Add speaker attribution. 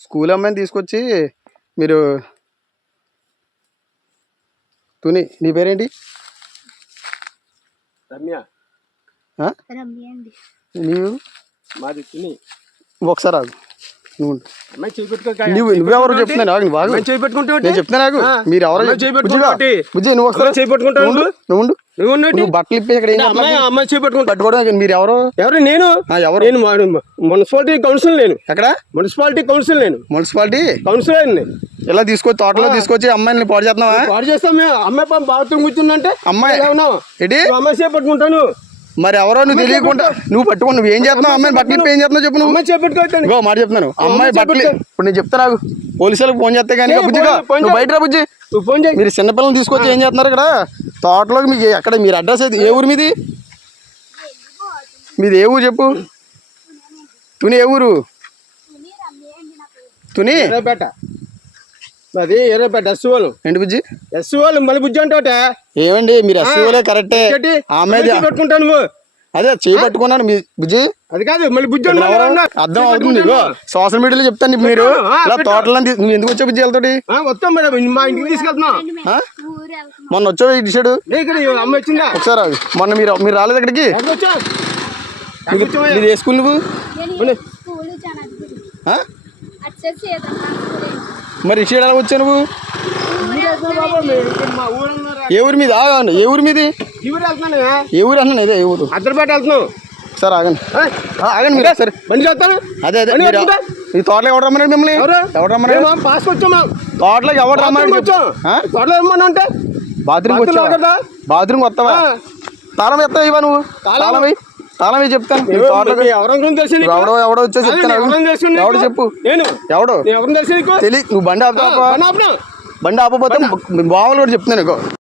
Speaker 1: School అమ్మాయిని తీసుకొచ్చి మీరు తుని నీ పేరేంటి?
Speaker 2: రమ్య.
Speaker 1: నీవు?
Speaker 2: మాది తిని.
Speaker 1: ఒకసారి ఆగు. నువ్వు నువ్వెవరు చెప్తున్నాను ఆగు నేను మీరు ఎవరో బుజ్జి నువ్వు ఒకసారి నువ్వు నువ్వు? బట్టలు ఇప్పి ఇక్కడ ఏం
Speaker 2: అమ్మాయి
Speaker 1: పట్టుకోవడం మీరు ఎవరు?
Speaker 2: ఎవరు? నేను?
Speaker 1: ఎవరు?
Speaker 2: మున్సిపాలిటీ కౌన్సిల్ నేను.
Speaker 1: ఎక్కడ?
Speaker 2: మున్సిపాలిటీ కౌన్సిల్ నేను.
Speaker 1: మున్సిపాలిటీ?
Speaker 2: కౌన్సిలర్ నేను
Speaker 1: ఇలా తీసుకొచ్చి తోటలో తీసుకొచ్చి అమ్మాయిని పాడు చేస్తున్నావా?
Speaker 2: పాడు చేస్తాం మేము. అమ్మాయి బాత్రూమ్ కూర్చుందంటే
Speaker 1: అమ్మాయి.
Speaker 2: నువ్వు అమ్మాయి చేయి పట్టుకుంటాను
Speaker 1: మరి ఎవరో నువ్వు తెలియకుండా నువ్వు పట్టుకో నువ్వు ఏం చేస్తున్నావు? అమ్మాయిని బట్టలు ఏం చేస్తున్నావు చెప్పు నువ్వు? ఇగో మాట చెప్తున్నాను. అమ్మాయి బట్టలు. ఇప్పుడు నేను చెప్తాను నాకు. పోలీసులకు ఫోన్ చేస్తే కానీ బుజ్జిగా నువ్వు
Speaker 2: చేయి.
Speaker 1: బయట రా బుజ్జి.
Speaker 2: నువ్వు ఫోన్ చేయి.
Speaker 1: మీరు చిన్నపిల్లలు తీసుకొచ్చి ఏం చేస్తున్నారు ఇక్కడ? తోటలోకి మీకు ఎక్కడ మీరు అడ్రస్ ఏది? ఏ ఊరు మీది? మీది ఏ ఊరు చెప్పు? తుని ఏ ఊరు? తుని?
Speaker 2: అది ఎర్రపేట ఎస్ వాళ్ళు
Speaker 1: ఏంటి బుజ్జి?
Speaker 2: ఎస్ వాళ్ళు మళ్ళీ బుజ్జి అంటే
Speaker 1: ఏమండి మీరు ఎస్సీఓలే కరెక్టే? ఆమెది
Speaker 2: పెట్టుకుంటాను నువ్వు.
Speaker 1: అదే చేయి పట్టుకున్నాను మీ బుజ్జి.
Speaker 2: అది కాదు మళ్ళీ బుజ్జి.
Speaker 1: అర్థం అవుతుంది సోషల్ మీడియాలో చెప్తాను మీరు. ఇలా. తోటలో నువ్వు ఎందుకు వచ్చావు బుజ్జి వాళ్ళతోటి?
Speaker 2: ఆ, వస్తాం మా ఇంటికి తీసుకెళ్తున్నాం.
Speaker 1: మొన్న వచ్చావు ఇటు సైడు ఒకసారి. మొన్న మీరు మీరు రాలేదు ఇక్కడికి? నీది ఏ స్కూల్ నువ్వు? మరి ఎలా వచ్చావు నువ్వు? ఏ ఊరు మీది ఆగండి ఏ ఊరు మీది ఏ ఊరు అన్నాను ఇదే ఏ ఊరు
Speaker 2: అద్దరిపేట వెళ్తున్నాం
Speaker 1: సరే ఆగండి ఆగండి మీరు సరే
Speaker 2: బండి చేస్తాను
Speaker 1: అదే అదే మీరు? ఈ తోటలో ఎవరు రమ్మన్నాడు మిమ్మల్ని
Speaker 2: ఎవరు
Speaker 1: రమ్మన్నాడు
Speaker 2: మేము పాస్ వచ్చాము
Speaker 1: తోటలోకి ఎవరు రమ్మన్నాడు.
Speaker 2: వచ్చాం? త్వరలో ఏమన్నా అంటే బాత్రూంలో
Speaker 1: వచ్చావా
Speaker 2: కదా?
Speaker 1: బాత్రూమ్కి వస్తావా. తాళం ఎత్తావు ఇవ్వ నువ్వు
Speaker 2: తాళం?
Speaker 1: తాళం వేయి తాళం వేయి చెప్తాను? ఎవడో ఎవడో వచ్చే చెప్తాను? ఎవడు చెప్పు. ఎవడు?
Speaker 2: నేను ఎవరం తెలుసు నీకు?
Speaker 1: తెలియ నువ్వు బండి
Speaker 2: ఆ,
Speaker 1: ఆపుతావా
Speaker 2: బండి
Speaker 1: ఆపపోతే బావలు కూడా చెప్తున్నాను